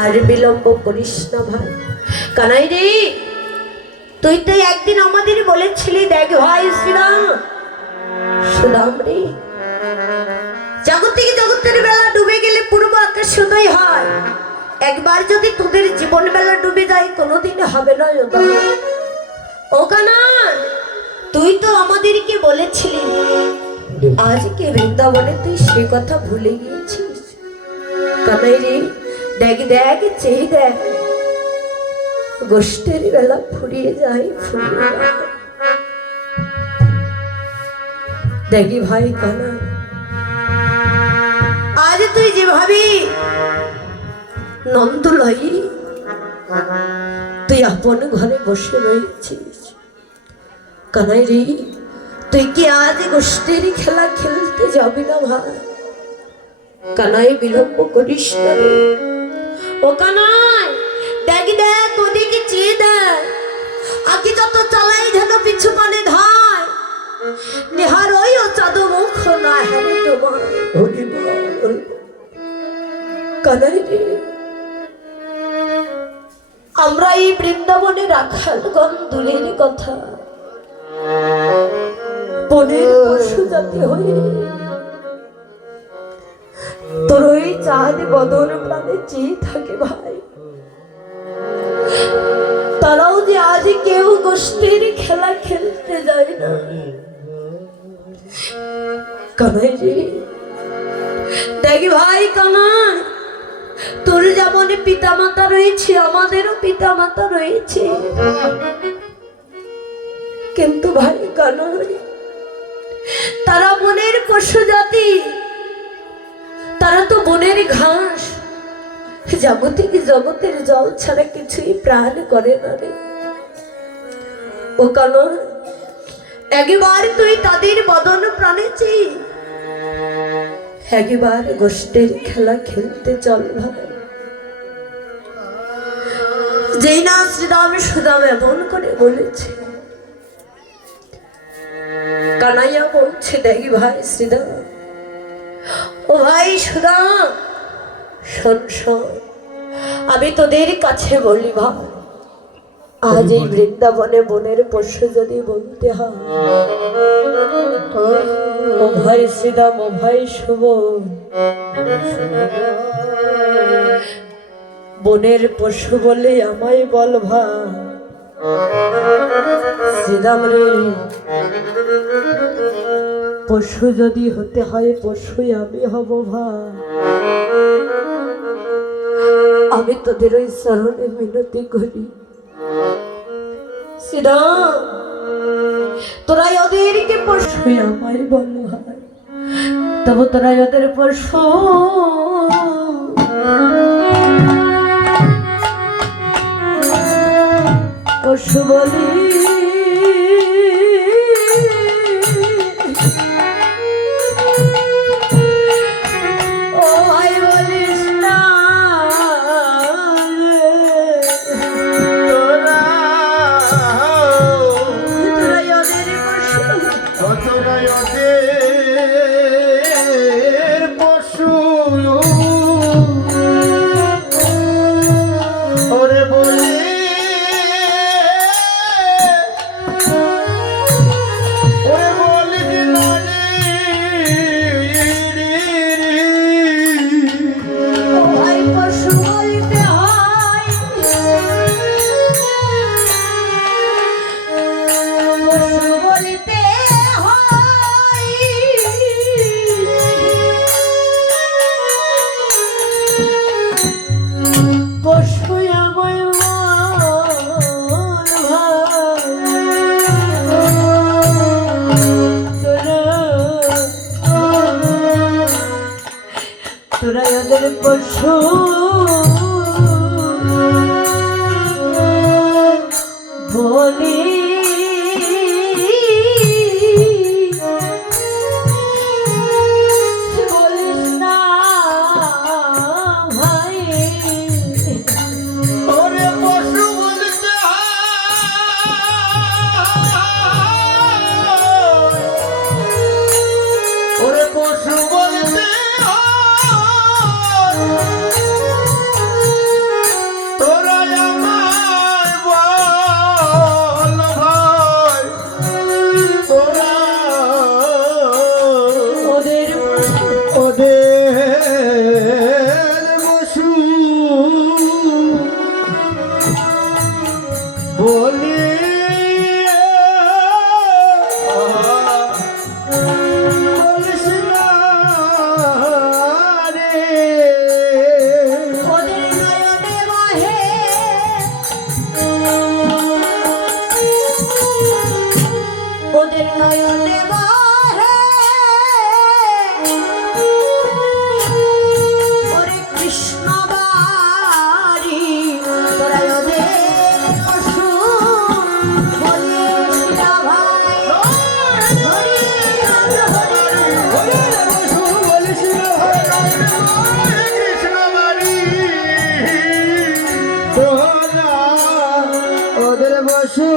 আর বিলম্ব করিস না ভাই। কানাই রে, তুই তো একদিন আমাদের বলেছিলি, দেখ ভাই শ্রীরাম সুদাম রে, জগতের বেলা ডুবে গেলে পূর্ব আকাশ উদয় হয়। একবার যদি তোদের জীবন বেলা ডুবে যায় কোনোদিন হবে না উদয়। ও কানাই, তুই তো আমাদেরকে বলেছিলি, আজকে বৃন্দাবনে তুই সে কথা ভুলে গিয়েছিস। কানাই রে, দেখ দেখ, চেয়ে দেখ, গোষ্ঠের বেলা ফুরিয়ে যায়, ফুরিয়ে যায়। দেখি ভাই কানাই, আজ তুই যেভাবে নন্দলয়ী তুই আপন ঘরে বসে রয়েছিস, কানাই রে, তুই কি আজ গোষ্ঠীর খেলা খেলতে যাবি না ভাই? কানাই, বিলম্ব করিস না রে। ও কানাই, দেখ দেখ, ওদিকে চেয়ে দেখ, আগে যত চালাই যেন পিছু পানে ধায়, নেহার ওই ও চাঁদ মুখ না হারে তোমার। কানাই রে, আমরা এই বৃন্দাবনে রাখালগণ দূরের কথা, বনের পশু জাতি হয়ে তোর ওই চাঁদ বদন প্রাণে চেয়ে থাকে ভাই। তারাও যে আজ কেউ গোষ্ঠীর খেলা খেলতে যায় না। কানাই রে, দেখি ভাই কানাই, তোর যেমন পিতা মাতা রয়েছে, আমাদেরও পিতা মাতা রয়েছে, কিন্তু ভাই কানাই, তারা বনের পশু জাতি, তারা তো বনের ঘাস, জাগতিক জগতের জল ছাড়া কিছুই প্রাণ করে না রে। ও কানাই, একবার তুই তাদের বদন প্রাণে চেয়ে একবার গোষ্ঠীর খেলা খেলতে চল ভাই। যেই না শ্রীরাম সুদাম এমন করে বলেছে, কানাইয়া বলছে, দেখি ভাই শ্রীরাম, ও ভাই সুদাম, শোন শোন, আমি তোদের কাছে বলি ভাই, আজ এই বৃন্দাবনে বনের পশু যদি বলতে হয়, ও ভাই শ্রীরাম, ও ভাই শুভ, বনের পশু বলে আমায় বল ভাই। শ্রীরাম রে, পশু যদি হতে হয় পশুই আমি হব ভাই। আমি তোদের ওই চরণে মিনতি করি, শ্রীরাম, তোরাই ওদেরকে পশুই আমায় বল ভাই। তবু তোরাই ওদের পশু পশু বলি। ও ভাই বলিস না, তোরাই ওদের পশু, ওরে বলি বসু